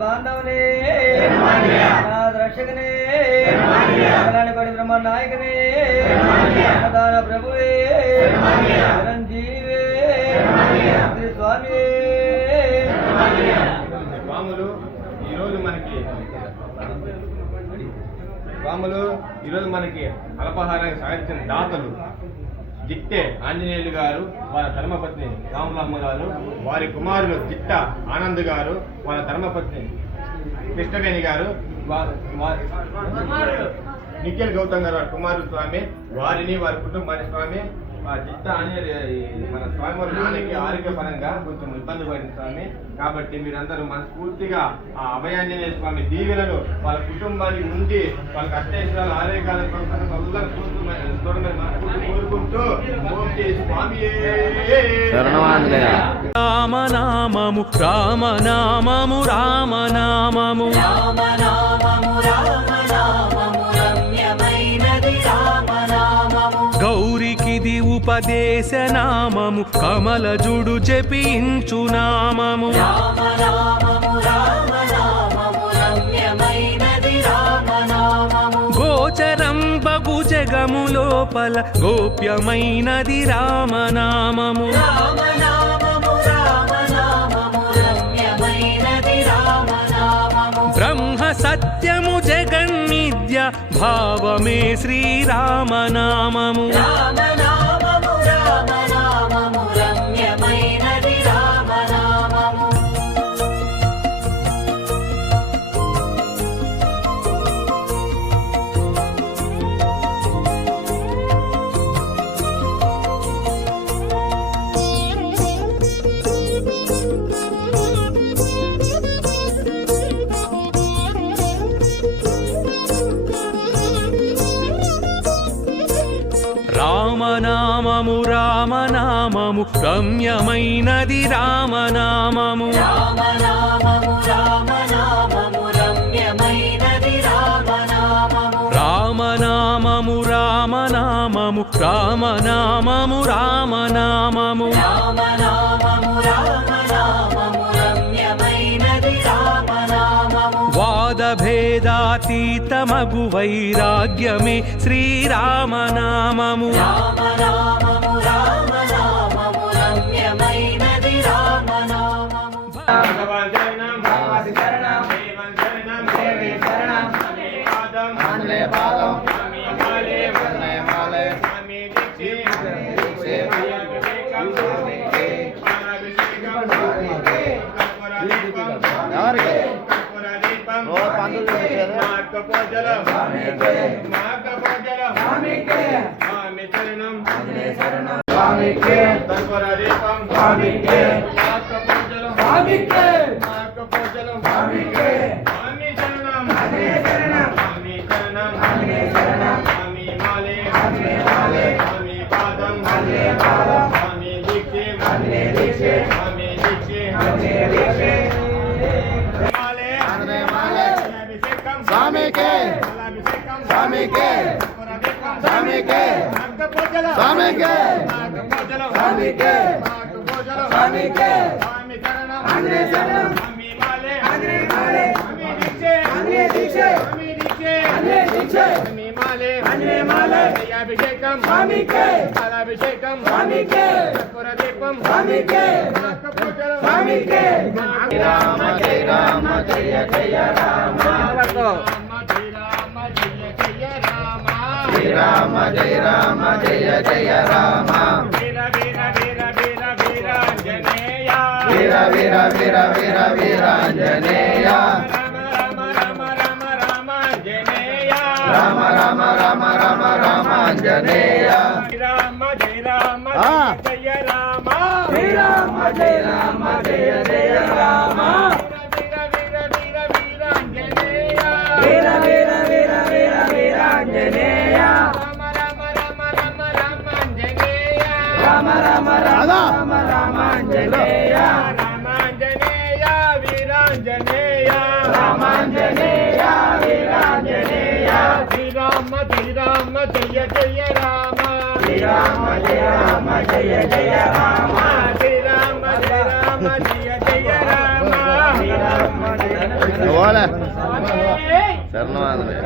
బాంధవనే రక్షకనే బ్రహ్మ నాయకనే దాన ప్రభువే చిరంజీవే స్వామి. స్వాములు ఈరోజు మనకి అల్పాహారానికి సాగించిన దాతలు జిట్టే ఆంజనేయులు గారు, వాళ్ళ ధర్మపత్ని రాములమ్మ గారు, వారి కుమారులు జిట్ట ఆనంద్ గారు, వాళ్ళ ధర్మపత్ని కృష్ణవేణి గారు, నిఖిల్ గౌతమ్ గారు వారి కుమారుడు స్వామి, వారిని వారి కుటుంబాన్ని స్వామి జిట్ట ఆంజనేయులు మన స్వామి వారి నాన్నకి ఆరోగ్యపరంగా కొంచెం ఇబ్బంది పడింది స్వామి. కాబట్టి మీరందరూ మనస్ఫూర్తిగా ఆ అభయాంజనేయ స్వామి దీవెనలు వాళ్ళ కుటుంబానికి ఉండి వాళ్ళ అష్టేశ్వరాలు ఆరోగ్యాలను కోరుకుంటూ స్వామి రామనామము రామనామము రామనామము గౌరికిది ఉపదేశ నామము కమలజుడు జపించు నామము గోచరం బగు జగము లోపల గోప్యమైనది రామనామము బ్రహ్మ సత్యము జగన్నిద్య భావమే శ్రీరామనామము రామనామము రామనామము రమ్యమైనది రామనామము రామనామము రామనామము రామనామము రామనామము వాదభేదాతీతమగు వైరాగ్యమే శ్రీరామనామము అభిషేకం అభిషేకం రామ జయ రామ జయ జయ రామ రామ జయ రామ జయ జయ రామ వీర వీర వీర వీర వీరాంజనేయ వీర వీర వీర వీర వీరాంజనేయ రామ రామ రామ రామ రామాంజనేయ రామ జయ రామ జయ రామ రామ జయ రామ జయ జయ రామ వీర వీర వీర వీరాంజనేయ వీర వీర వీర వీర వీరాంజనేయ రామ రామ రామ రామ రామాంజనేయ రామ రామ రామ రామాంజనేయ రామాంజనేయ వీరాంజనేయ రామాంజనేయ వీరాంజనేయ శ్రీరామ శ్రీరామ జయ జయ రామ శ్రీరామ జయ రామ జయ జయ రామ శ్రీరామ జయ జయ జయ రామ పోలే శరణమాదమే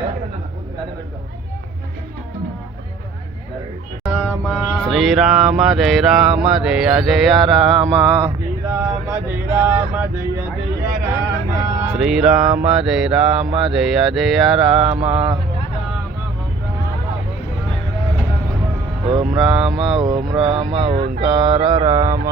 శ్రీరామ జయ రామ జయ జయ రామ శ్రీరామ జయ రామ జయ జయ రామ శ్రీరామ జయ రామ జయ జయ రామ ఓం రామ ఓంకార రామ